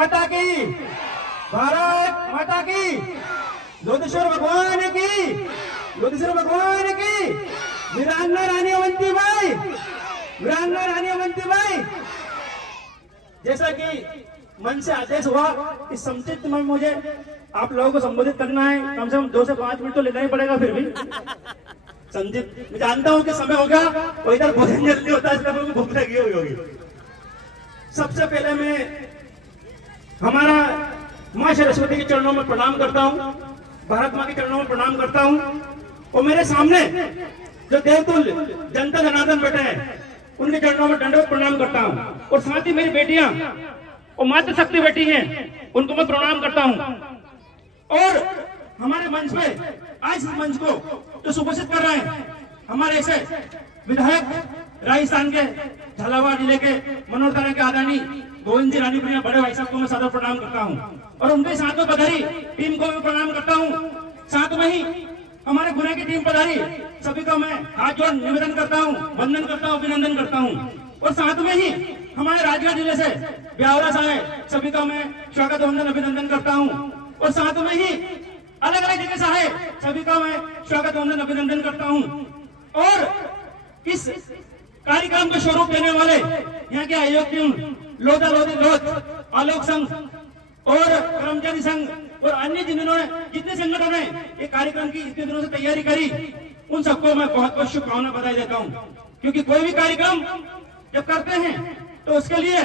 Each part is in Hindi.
माता की, भारत माता की, लोकेश्वर भगवान की, लोकेश्वर भगवान की, वीरांगना रानी अवंतीबाई, वीरांगना रानी अवंतीबाई। जैसा कि मन से आदेश हुआ, इस संक्षिप्त में मुझे आप लोगों को संबोधित करना है। कम से कम 2 से 5 मिनट तो लेना ही पड़ेगा। फिर भी संक्षिप्त, मैं जानता हूं कि समय हो गया और इधर भोजन जल्दी होता है, इसलिए मुझे भूख लगी हुई होगी। सबसे पहले मैं हमारा माँ सरस्वती के चरणों में प्रणाम करता हूँ, भारत माँ के चरणों में प्रणाम करता हूँ। और मेरे सामने जो देवतुल्य जनता जनार्दन बैठे हैं, उनके चरणों में दंडवत प्रणाम करता हूँ। और साथ ही मेरी बेटियां और मातृ शक्ति बेटी हैं, उनको मैं प्रणाम करता हूँ। और हमारे मंच पे आज इस मंच को जो सुपोषित कर रहे हैं, हमारे ऐसे विधायक राजस्थान के झालावाड़ जिले के मनोहर थाना के आदरणीय गोविंद जी रानीप्रिया बड़े भाई साहब को मैं सादर प्रणाम करता हूँ। और उनके साथ में पधारी टीम को भी प्रणाम करता हूँ। साथ में ही हमारे गुना की टीम पधारी, सभी को मैं हाथ जोड़ निवेदन करता हूँ, वंदन करता हूँ, अभिनंदन करता हूँ। और साथ में ही हमारे राजगढ़ जिले से ब्यावरा साहब, सभी का मैं स्वागत वंदन अभिनंदन करता हूँ। और साथ में ही अलग अलग जगह से आए सभी का मैं स्वागत वंदन अभिनंदन करता हूँ। और इस कार्यक्रम को स्वरूप देने वाले यहाँ के आयोग टीम, लोधा लोधी लोध, आलोक संघ और कर्मचारी संघ और अन्य जितने संगठनों ने ये कार्यक्रम की इतने दिनों से तैयारी करी, उन सबको मैं बहुत बहुत शुभकामनाएं बधाई देता हूँ। क्योंकि कोई भी कार्यक्रम जब करते हैं तो उसके लिए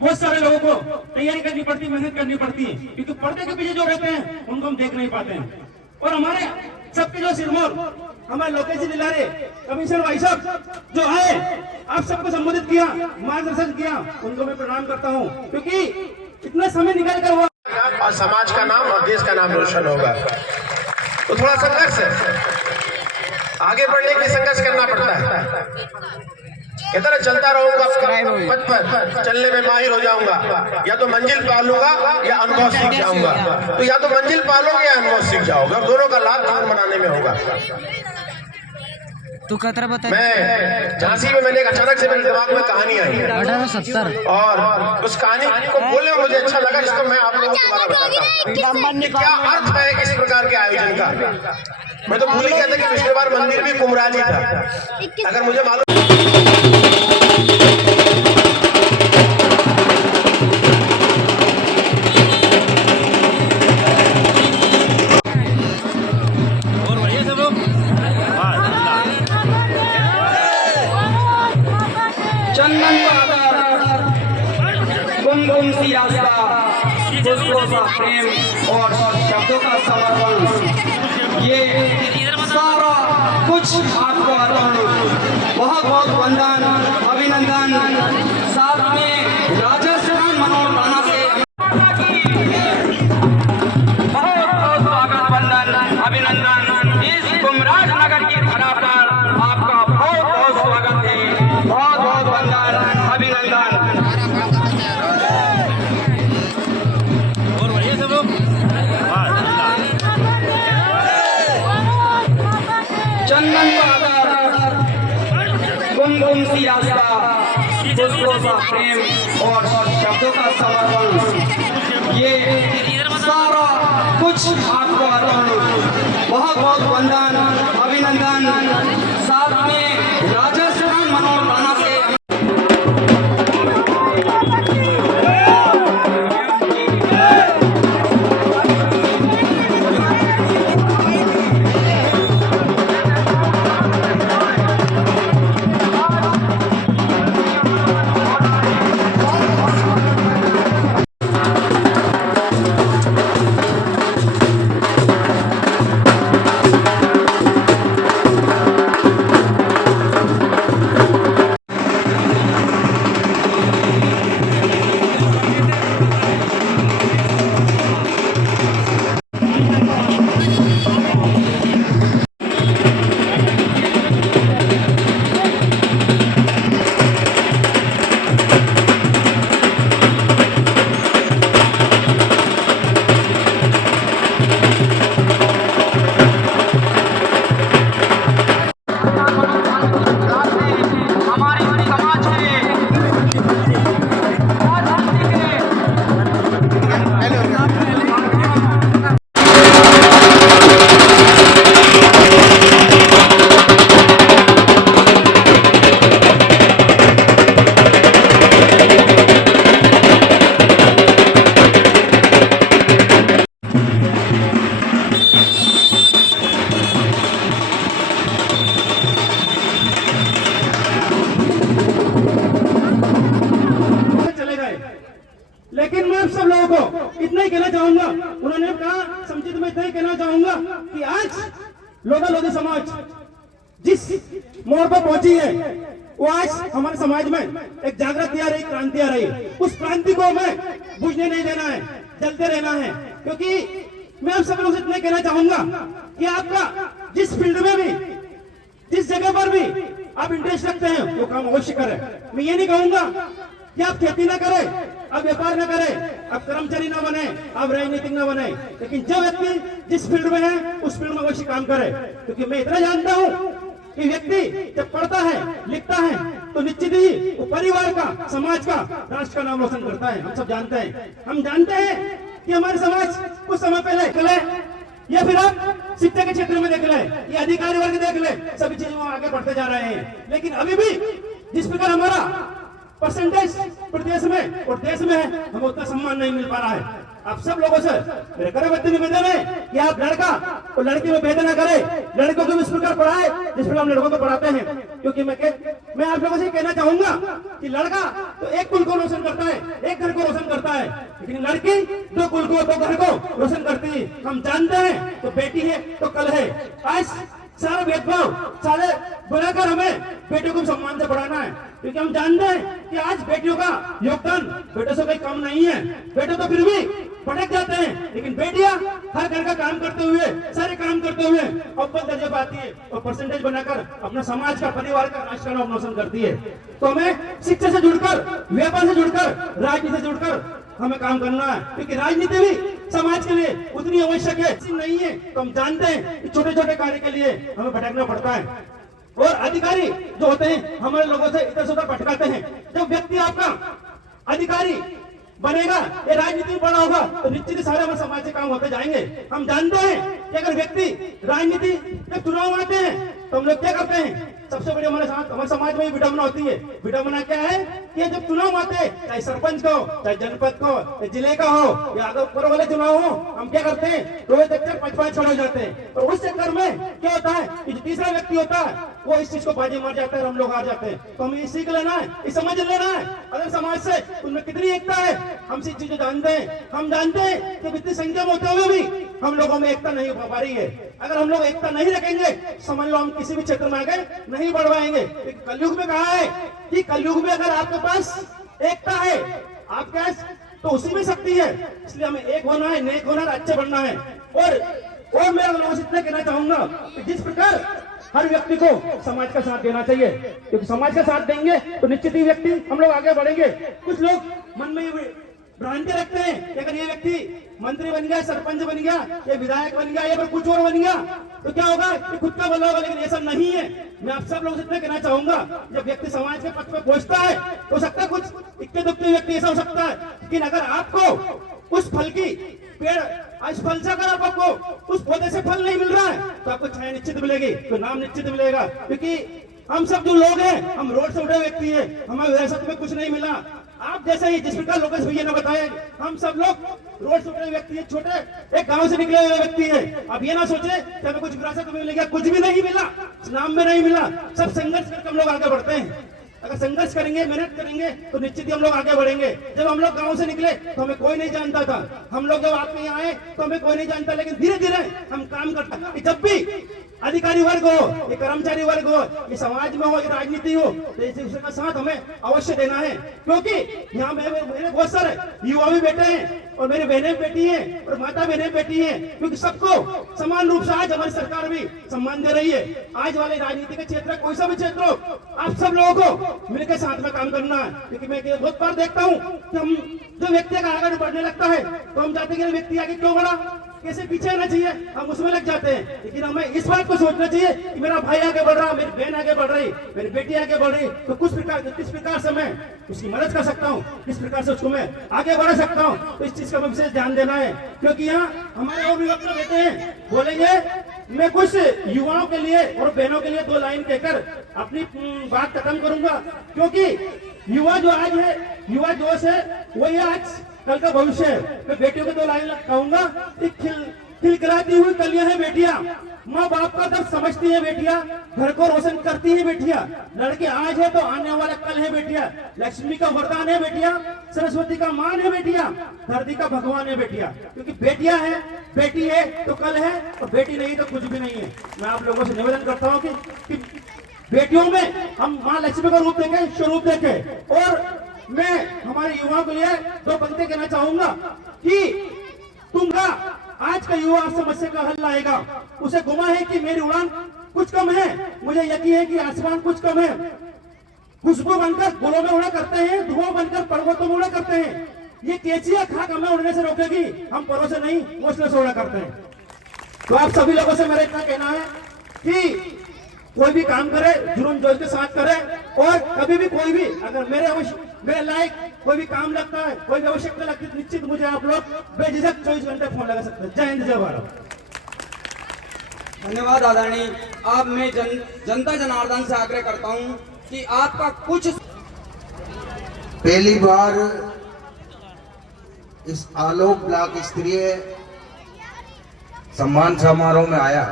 बहुत सारे लोगों को तैयारी करनी पड़ती है, मेहनत करनी पड़ती है। क्योंकि पर्दे के पीछे जो रहते हैं उनको हम देख नहीं पाते हैं। और हमारे सबके जो सिरमौर हमारे लोकेश जी दिलारे कमिश्नर भाई साहब जो आए, आप सबको संबोधित किया, मार्गदर्शन किया, उनको मैं प्रणाम करता हूँ। क्योंकि इतना समय निकाल कर हुआ और समाज का नाम और देश का नाम रोशन होगा। तो थोड़ा संघर्ष है, आगे बढ़ने के लिए संघर्ष करना पड़ता है। कहता ना चलता रहूंगा पथ पर, चलने में माहिर हो जाऊंगा। या तो मंजिल पालूंगा या अनुभव सीख जाऊंगा। तो या तो मंजिल पालोगे या अनुभव सीख जाओगे, दोनों का लाभ जीवन बनाने में होगा। तू कतरा बता। मैं झांसी में मैंने अचानक से मेरे दिमाग में कहानी आई 1870 और उस कहानी को बोलने में मुझे अच्छा लगा, जिसको मैं आप लोगों को दोबारा बताता हूँ। क्या अर्थ है इस प्रकार के आयोजन का। मैं तो भूल ही गया था कि पिछले बार मंदिर भी कुमराजी था। अगर मुझे मालूम चंदन गुनगुन सी रास्ता, पुष्पों सा प्रेम और शब्दों का समर्पण, ये सारा कुछ आपको अर्पण। बहुत बहुत वंदन अभिनंदन। साथ में राजस्थान मनोहर थाना से बहुत बहुत स्वागत वंदन अभिनंदन। इस गुमराज नगर की धरा पर आपका बहुत बहुत स्वागत है। बहुत बहुत वंदन अभिनंदन। और बढ़िया सब लोग। चंदन गुनगुन सी रास्ता, पुष्पों सा प्रेम और शब्दों का समर्पण, ये सारा कुछ आपको अर्पण। बहुत बहुत वंदन अभिनंदन। साथ में राजस्थान मनोहर थाना से लेकिन मैं आप सब लोगों को इतना ही कहना चाहूंगा, उन्होंने कहा समझित में इतना ही कहना चाहूंगा कि आज लोधा लोधी समाज जिस मोड़ पर पहुंची है, वो आज हमारे समाज में एक जागृति आ रही, क्रांति आ रही है। उस क्रांति को हमें बुझने नहीं देना है, चलते रहना है। क्योंकि मैं आप सब लोग से इतना कहना चाहूंगा कि आपका जिस फील्ड में भी, जिस जगह पर भी आप इंटरेस्ट रखते हैं, वो काम अवश्य करें। मैं ये नहीं कहूंगा कि आप खेती ना करें, आप व्यापार ना करें, आप कर्मचारी ना बने, आप राजनीतिक ना बने, लेकिन जो व्यक्ति जिस फील्ड में है उस फील्ड में अवश्य काम करे। क्योंकि मैं इतना जानता हूँ कि व्यक्ति जब पढ़ता है, लिखता है, तो निश्चित ही वो परिवार का, समाज का, राष्ट्र का नाम रोशन करता है। हम सब जानते हैं। हम जानते हैं कि हमारे समाज कुछ समय पहले देख ले, या फिर आप शिक्षा के क्षेत्र में देख ले, या अधिकारी वर्ग देख ले, सभी चीजों में आगे बढ़ते जा रहे हैं। लेकिन अभी भी जिस प्रकार हमारा परसेंटेज प्रदेश में और देश में है, हमें उतना सम्मान नहीं मिल पा रहा है। आप सब लोगों से मेरे करवत्ती निवेदन है कि आप लड़का और लड़की में भेद न करें, लड़कों को इस प्रकार पढ़ाए जिस प्रकार हम लड़कों को पढ़ाते हैं। क्योंकि मैं आप लोगों से कहना चाहूंगा कि लड़का तो एक कुल को रोशन करता है, एक घर को रोशन करता है, लेकिन लड़की दो कुल को, दो घर को रोशन करती है। हम जानते हैं तो बेटी है तो कल है। आज सारा भेदभाव सारे बनाकर हमें बेटियों को सम्मान से बढ़ाना है। क्योंकि हम जानते हैं कि आज बेटियों का योगदान बेटों से कोई कम नहीं है। बेटे तो फिर भी भटक जाते हैं, लेकिन बेटियां हर घर का काम करते हुए, सारे काम करते हुए अव्वल दर्जे पाती है और परसेंटेज बनाकर अपना समाज का, परिवार का, राष्ट्र का नाम रोशन करती है। तो हमें शिक्षा से जुड़कर, व्यापार से जुड़कर, राजनीति से जुड़कर हमें काम करना है। क्योंकि राजनीति भी समाज के लिए उतनी आवश्यक है नहीं है। तो हम जानते हैं कि छोटे छोटे कार्य के लिए हमें भटकना पड़ता है, और अधिकारी जो होते हैं हमारे लोगों से इधर से उधर भटकाते हैं। जब व्यक्ति आपका अधिकारी बनेगा या राजनीति में बड़ा होगा तो निश्चित ही सारे हमारे समाज से काम होते जाएंगे। हम जानते हैं कि अगर व्यक्ति राजनीति जब चुनाव आते हैं तो हम लोग क्या करते हैं, सबसे बड़ी हमारे समाज में विडम्बना होती है। विडम्बना क्या है कि जब चुनाव आते हैं, चाहे सरपंच का हो, चाहे जनपद का हो, चाहे जिले का हो, या अगर ऊपर वाले चुनाव हो, हम क्या करते हैं, रोज अक्सर 5-5 खड़े हो जाते हैं। और उस चक्कर में क्या होता है कि जो तीसरा व्यक्ति होता है वो इस चीज को बाजी मार जाता है और हम लोग आ जाते हैं। तो हमें ये सीख लेना है, ये समझ लेना है अगर समाज से उनमें कितनी एकता है। हम इस चीज को जानते हैं। हम जानते हैं कि इतनी संख्या में होते हुए भी हम लोगों में एकता नहीं हो पा रही है। अगर हम लोग एकता नहीं रखेंगे, समझ लो हम किसी भी क्षेत्र में आगे नहीं बढ़ पाएंगे। कलयुग में कहा है कि कलयुग में अगर आपके पास एकता है, आपके पास तो उसी में शक्ति है। इसलिए हमें एक होना है, नेक होना है, अच्छे बनना है। और मैं लोगों से इतना कहना चाहूंगा कि जिस प्रकार हर व्यक्ति को समाज का साथ देना चाहिए, क्योंकि समाज का साथ देंगे तो निश्चित ही व्यक्ति हम लोग आगे बढ़ेंगे। कुछ लोग मन में भ्रांति रखते हैं कि अगर ये व्यक्ति मंत्री बन गया, सरपंच बन गया, या विधायक बन गया, या फिर कुछ और बन गया तो क्या होगा, ये खुद का भला होगा। लेकिन ऐसा नहीं है। मैं आप सब लोगों से इतना कहना चाहूंगा, जब व्यक्ति समाज के पद पर पहुंचता है तो हो सकता है कुछ इक्के दुक्के व्यक्ति ऐसा हो सकता है, लेकिन अगर आपको उस फल की पेड़, इस फल से अगर आपको उस पौधे से फल नहीं मिल रहा है तो आपको छाया निश्चित मिलेगी, तो नाम निश्चित मिलेगा। क्योंकि हम सब जो लोग हैं, हम रोड से उठे व्यक्ति हैं, हमें विरासत में कुछ नहीं मिला। आप जैसे ही जिस प्रकार लोकेश भैया ने बताया, हम सब लोग रोड से उठे व्यक्ति हैं, छोटे एक गांव से निकले हुए व्यक्ति हैं। अब ये ना सोचे कि हमें कुछ विरासत में मिलेगा, कुछ भी नहीं मिला, नाम में नहीं मिला। सब संघर्ष करके हम लोग आगे बढ़ते हैं। अगर संघर्ष करेंगे, मेहनत करेंगे तो निश्चित ही हम लोग आगे बढ़ेंगे। जब हम लोग गांव से निकले तो हमें कोई नहीं जानता था। हम लोग जब आपके यहाँ आए तो हमें कोई नहीं जानता, लेकिन धीरे धीरे हम काम करते। जब भी अधिकारी वर्ग हो, ये कर्मचारी वर्ग हो, ये समाज में हो, ये राजनीति हो, तो इस का साथ हमें अवश्य देना है। क्योंकि यहाँ मेरे बहुत सारे युवा भी बैठे हैं, और मेरी बहनें बेटी हैं, और माता बहनें बेटी हैं। क्योंकि सबको समान रूप से आज हमारी सरकार भी सम्मान दे रही है। आज वाले राजनीति के क्षेत्र, कोई सा भी क्षेत्र हो, आप सब लोगों को मिलकर साथ में काम करना है। क्योंकि मैं बहुत बार देखता हूँ कि हम जो व्यक्ति का आगे बढ़ने लगता है तो हम चाहते हैं कि व्यक्ति आगे क्यों बढ़ा, कैसे पीछे आना चाहिए, हम उसमें लग जाते हैं। लेकिन हमें इस बात को सोचना चाहिए कि मेरा भाई आगे बढ़ रहा, मेरी बहन आगे बढ़ रही, मेरी बेटी आगे बढ़ रही, तो किस प्रकार से मैं उसकी मदद कर सकता हूँ, किस प्रकार से उसको मैं आगे बढ़ा सकता हूँ। तो इस चीज का विशेष ध्यान देना है। क्योंकि यहाँ हमारे और भी वक्त बैठे हैं, बोलेंगे। मैं कुछ युवाओं के लिए और बहनों के लिए 2 लाइन कहकर अपनी बात खत्म करूंगा। क्योंकि युवा जो आज है, युवा जोश है, वही आज कल का भविष्य है। मैं बेटियों को 2 लाइन कहूंगा कि खिलखिलाती हुई कलियां हैं बेटियां, माँ बाप का दर्द समझती है बेटियां, घर को रोशन करती है बेटियां। लड़के आज है तो आने वाला कल है बेटियां। लक्ष्मी का वरदान है बेटियां, सरस्वती का मान है बेटियां, धरती का भगवान है बेटियां। क्योंकि बेटियां है, बेटी है तो कल है, और बेटी नहीं तो कुछ भी नहीं है। मैं आप लोगों से निवेदन करता हूँ कि बेटियों में हम माँ लक्ष्मी का रूप देखें, स्वरूप देखें। और मैं हमारे युवाओं के लिए दो पंक्ति कहना चाहूंगा कि तुमरा आज का युवा समस्या का हल लाएगा। उसे गुमा है कि मेरी उड़ान कुछ कम है, मुझे यकीन है कि आसमान कुछ कम है। खुशबू बनकर गुलों में उड़ा करते हैं, धुआं बनकर पर्वतों में उड़ा करते हैं। ये केचिया खाक हमें उड़ने से रोकेगी, हम परों से नहीं घोंसले से उड़ा करते हैं। तो आप सभी लोगों से मेरा इतना कहना है कि कोई भी काम करे जुनून जोश के साथ करे, और कभी भी कोई भी अगर मेरे लायक कोई भी काम लगता है, कोई भी आवश्यकता लगती है, निश्चित मुझे आप लोग बेझिझक 24 घंटे फोन लगा सकते हैं। जय हिंद, जय भारत। धन्यवाद आदरणीय। अब मैं जनता जनार्दन से आग्रह करता हूं कि आपका कुछ पहली बार इस आलोक ब्लॉक स्तरीय सम्मान समारोह में आया,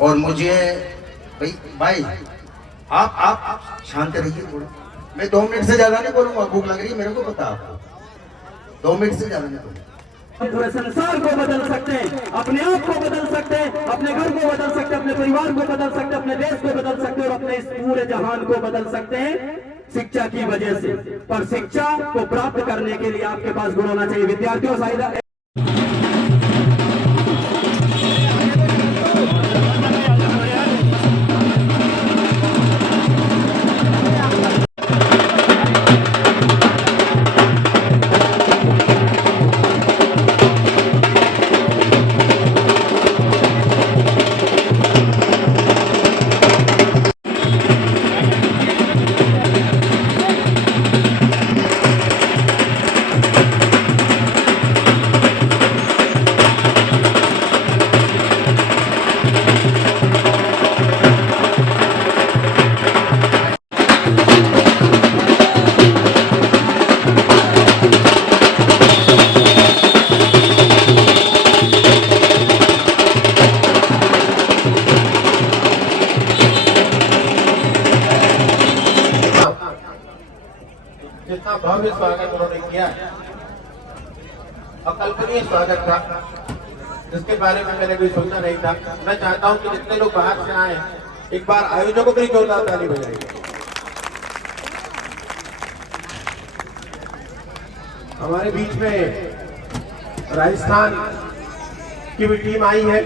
और मुझे भाई आप शांत रहिए थोड़ा। मैं 2 मिनट से ज्यादा नहीं बोलूंगा, भूख लग रही है मेरे को, पता आपको। 2 मिनट से ज्यादा नहीं बोलूंगा। पूरे संसार को बदल सकते हैं, अपने आप को बदल सकते हैं, अपने घर को बदल सकते हैं, अपने परिवार को बदल सकते हैं, अपने देश को बदल सकते हैं, और अपने इस पूरे जहान को बदल सकते हैं शिक्षा की वजह से। पर शिक्षा को प्राप्त करने के लिए आपके पास गुण होना चाहिए। विद्यार्थियों साइदा जितना भव्य स्वागत उन्होंने किया, अकल्पनीय स्वागत था, जिसके बारे में मैंने भी सोचा नहीं था। मैं चाहता हूं कि जितने लोग बाहर से आए, एक बार आयोजकों के लिए जोरदार ताली बजाइए। हमारे बीच में राजस्थान की भी टीम आई है,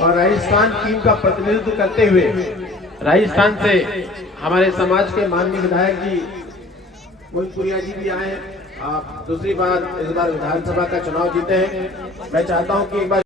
और राजस्थान टीम का प्रतिनिधित्व करते हुए राजस्थान से हमारे समाज के माननीय विधायक जी मोहितपुरिया जी भी आए हैं। आप दूसरी बार इस बार विधानसभा का चुनाव जीते हैं। मैं चाहता हूं कि एक बार